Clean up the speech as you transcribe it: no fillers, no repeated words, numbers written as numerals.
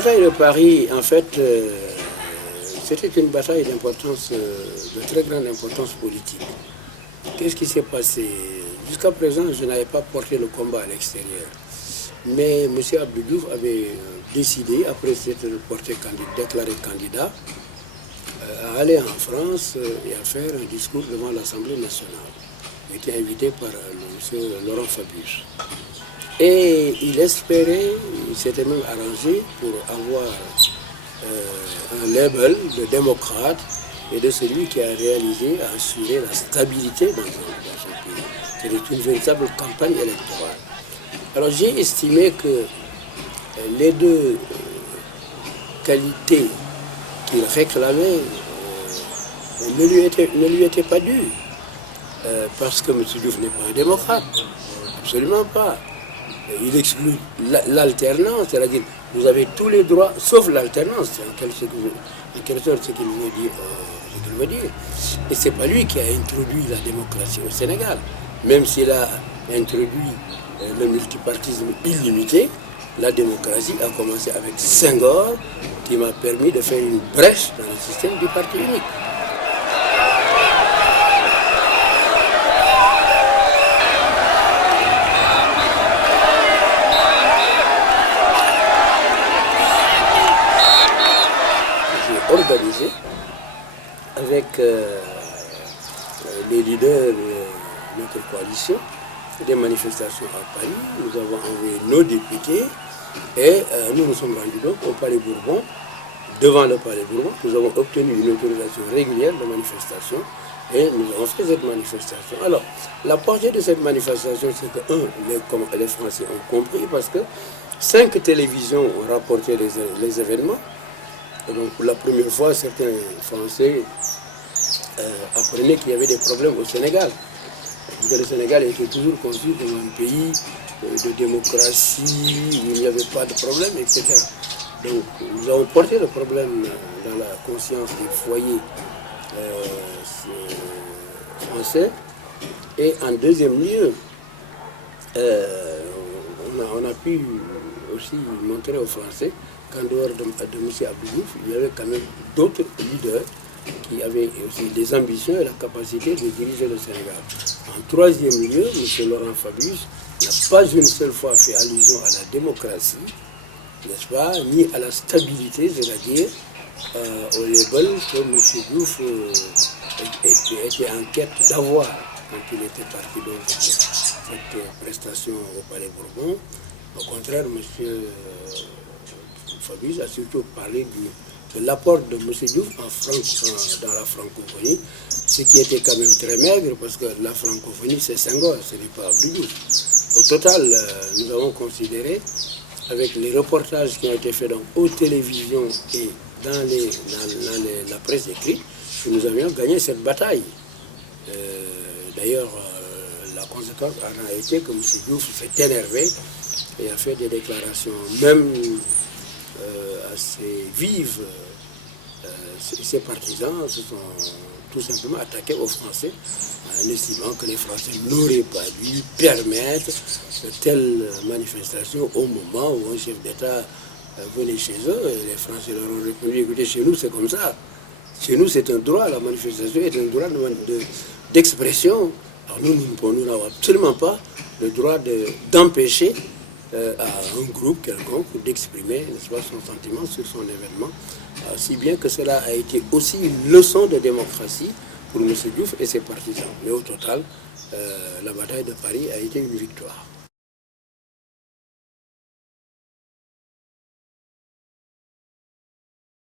bataille de Paris, en fait, c'était une bataille d'importance, de très grande importance politique. Qu'est-ce qui s'est passé? Jusqu'à présent, je n'avais pas porté le combat à l'extérieur. Mais M. Abdou Diouf avait décidé, après s'être déclaré candidat, à aller en France et à faire un discours devant l'Assemblée nationale. Il était invité par M. Laurent Fabius. Et il espérait, il s'était même arrangé pour avoir un label de démocrate et de celui qui a réalisé, a assuré la stabilité dans son pays. C'était une véritable campagne électorale. Alors j'ai estimé que les deux qualités qu'il réclamait ne lui étaient pas dues. Parce que M. Diouf n'est pas un démocrate. Absolument pas. Il exclut l'alternance, c'est-à-dire vous avez tous les droits, sauf l'alternance, c'est en quelque sorte ce qu'il veut dire. Et ce n'est pas lui qui a introduit la démocratie au Sénégal. Même s'il a introduit le multipartisme illimité, la démocratie a commencé avec Senghor, qui m'a permis de faire une brèche dans le système du parti unique. Organisé avec les leaders de notre coalition des manifestations à Paris. Nous avons envoyé nos députés et nous nous sommes rendus donc au Palais Bourbon, devant le Palais Bourbon. Nous avons obtenu une autorisation régulière de manifestation et nous avons fait cette manifestation. Alors, la portée de cette manifestation, c'est que, comme les Français ont compris, parce que 5 télévisions ont rapporté les événements. Et donc, pour la première fois, certains Français apprenaient qu'il y avait des problèmes au Sénégal. Parce que le Sénégal était toujours conçu comme un pays de démocratie, où il n'y avait pas de problème, etc. Donc, nous avons porté le problème dans la conscience des foyers français. Et en deuxième lieu, on a pu aussi montrer aux Français qu'en dehors de M. Abdou Diouf, il y avait quand même d'autres leaders qui avaient aussi des ambitions et la capacité de diriger le Sénégal. En troisième lieu, M. Laurent Fabius n'a pas une seule fois fait allusion à la démocratie, n'est-ce pas, ni à la stabilité, c'est-à-dire au label que M. Diouf était en quête d'avoir quand il était parti de cette prestation au Palais Bourbon. Au contraire, M. Fabius a surtout parlé de l'apport de M. Diouf dans la francophonie, ce qui était quand même très maigre parce que la francophonie c'est Senghor, ce n'est pas Abdou Diouf. Au total, nous avons considéré, avec les reportages qui ont été faits donc, aux télévisions et dans la presse écrite, que nous avions gagné cette bataille. D'ailleurs, la conséquence a été que M. Diouf s'est énervé et a fait des déclarations même assez vives. Ses partisans se sont tout simplement attaqués aux Français en estimant que les Français n'auraient pas dû permettre de telles manifestations au moment où un chef d'État venait chez eux. Et les Français leur ont répondu, écoutez, chez nous c'est comme ça. Chez nous c'est un droit, la manifestation est un droit d'expression. Alors nous n'avons absolument pas le droit d'empêcher à un groupe quelconque d'exprimer son sentiment sur son événement, si bien que cela a été aussi une leçon de démocratie pour M. Diouf et ses partisans. Mais au total, la bataille de Paris a été une victoire.